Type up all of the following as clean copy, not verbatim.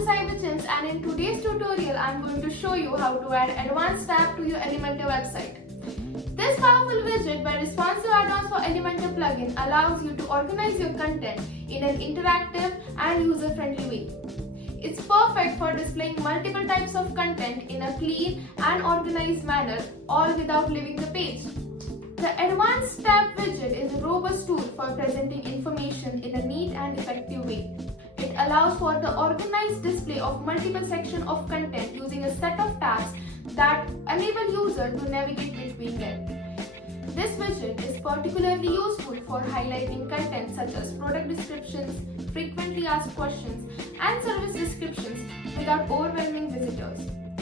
to CyberChimps, and in today's tutorial I am going to show you how to add advanced tab to your Elementor website. This powerful widget by Responsive Addons for Elementor plugin allows you to organize your content in an interactive and user-friendly way. It's perfect for displaying multiple types of content in a clean and organized manner, all without leaving the page. The Advanced Tab widget is a robust tool for presenting information in a neat and effective way. It allows for the organized display of multiple sections of content using a set of tabs that enable users to navigate between them. This widget is particularly useful for highlighting content such as product descriptions, frequently asked questions, and service descriptions without overwhelming visitors.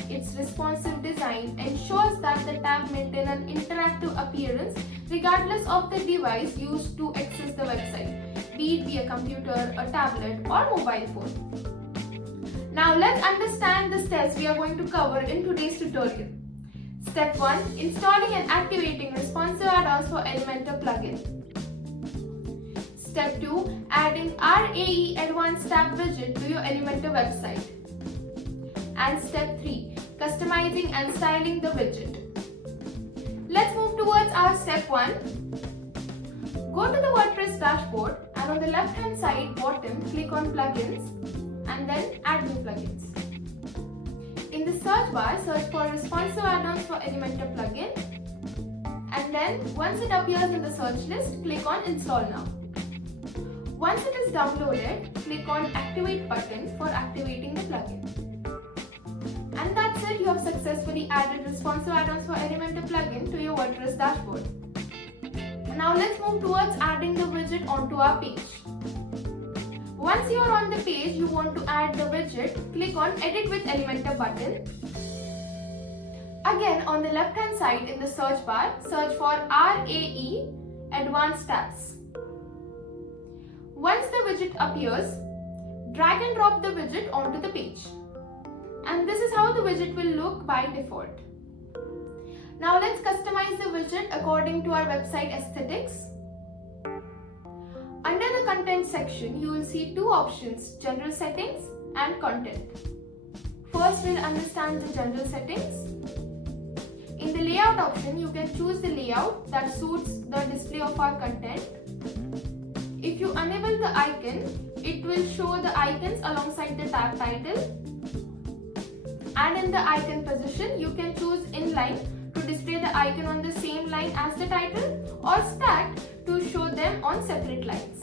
Its responsive design ensures that the tab maintain an interactive appearance regardless of the device used to access the website, be it a computer, a tablet, or mobile phone. Now let's understand the steps we are going to cover in today's tutorial. Step 1. Installing and activating Responsive Addons for Elementor plugin. Step 2. Adding RAE Advanced Tab widget to your Elementor website. And Step 3. Customizing and styling the widget. Let's move towards our Step 1. Go to the WordPress dashboard and on the left hand side bottom click on Plugins and then Add New Plugins. In the search bar, search for Responsive Addons for Elementor plugin, and then once it appears in the search list, click on Install Now. Once it is downloaded, click on Activate button for activating the plugin. And that's it, you have successfully added Responsive Addons for Elementor plugin to your WordPress dashboard. Now let's move towards adding the widget onto our page. Once you are on the page, you want to add the widget, click on Edit with Elementor button. Again, on the left hand side in the search bar, search for RAE Advanced Tabs. Once the widget appears, drag and drop the widget onto the page. And this is how the widget will look by default. Now let's customize the widget according to our website aesthetics. Under the content section, you will see two options, general settings and content. First, we'll understand the general settings. In the layout option, you can choose the layout that suits the display of our content. If you enable the icon, it will show the icons alongside the tab title. And in the icon position, you can choose inline to display the icon on the same line as the title, or stacked to show them on separate lines.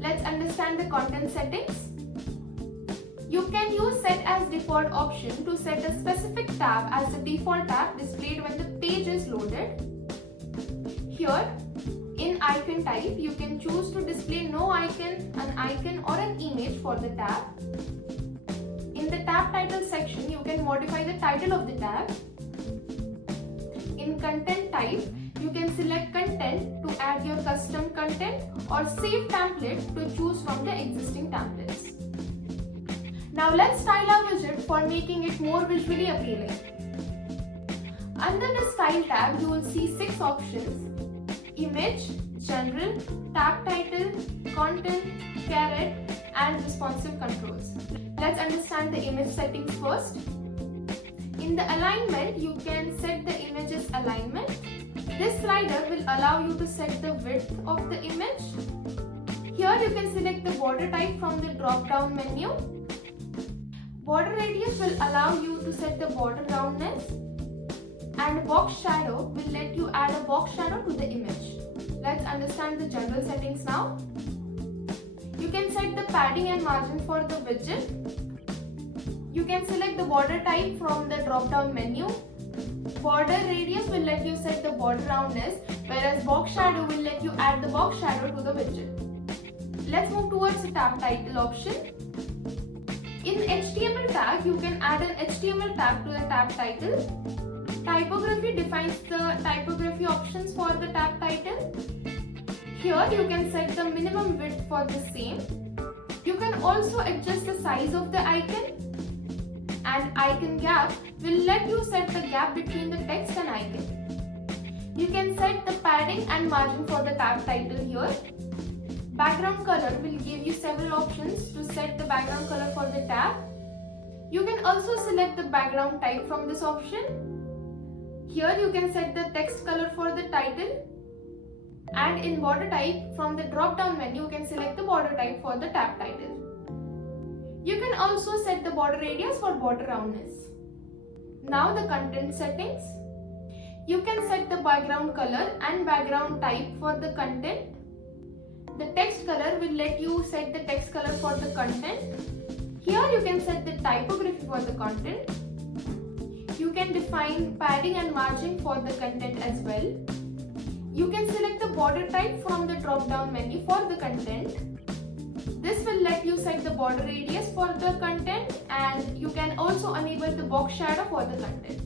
Let's understand the content settings. You can use Set as Default option to set a specific tab as the default tab displayed when the page is loaded. Here, in icon type, you can choose to display no icon, an icon, or an image for the tab. In the tab title section, you can modify the title of the tab. In content type, you can select content to add your custom content or save template to choose from the existing templates. Now let's style our widget for making it more visually appealing. Under the Style tab, you will see 6 options: Image, General, Tab Title, Content, Caret, and Responsive Controls. Let's understand the image settings first. In the alignment, you can set the image's alignment. This slider will allow you to set the width of the image. Here you can select the border type from the drop-down menu. Border radius will allow you to set the border roundness. And box shadow will let you add a box shadow to the image. Let's understand the general settings now. You can set the padding and margin for the widget. You can select the border type from the drop-down menu. Border radius will let you set the border roundness, whereas box shadow will let you add the box shadow to the widget. Let's move towards the tab title option. In HTML tag, you can add an HTML tag to the tab title. Typography defines the typography options for the tab title. Here you can set the minimum width for the same. You can also adjust the size of the icon. And icon gap will let you set the gap between the text and icon. You can set the padding and margin for the tab title here. Background color will give you several options to set the background color for the tab. You can also select the background type from this option. Here you can set the text color for the title, and in border type from the drop down menu you can select the border type for the tab title. You can also set the border radius for border roundness. Now the content settings. You can set the background color and background type for the content. The text color will let you set the text color for the content. Here you can set the typography for the content. You can define padding and margin for the content as well. You can select the border type from the drop down menu for the content. This will let you set the border radius for the content, and you can also enable the box shadow for the content.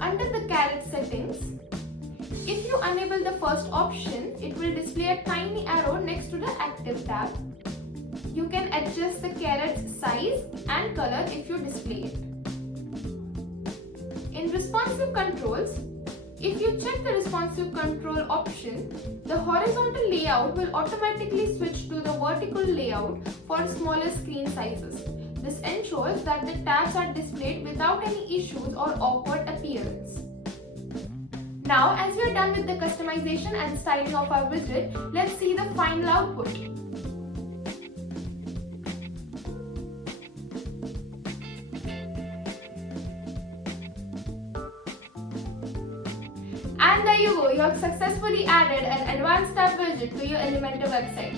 Under the caret settings, if you enable the first option, it will display a tiny arrow next to the active tab. You can adjust the caret's size and color if you display it. In responsive controls, if you check the responsive control option, the horizontal layout will automatically switch to the vertical layout for smaller screen sizes. This ensures that the tabs are displayed without any issues or awkward appearance. Now, as we are done with the customization and styling of our widget, let's see the final output. And there you go, you have successfully added an advanced tab widget to your Elementor website.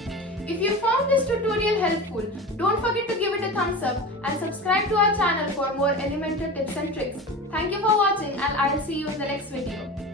If you found this tutorial helpful, don't forget to give it a thumbs up and subscribe to our channel for more Elementor tips and tricks. Thank you for watching, and I'll see you in the next video.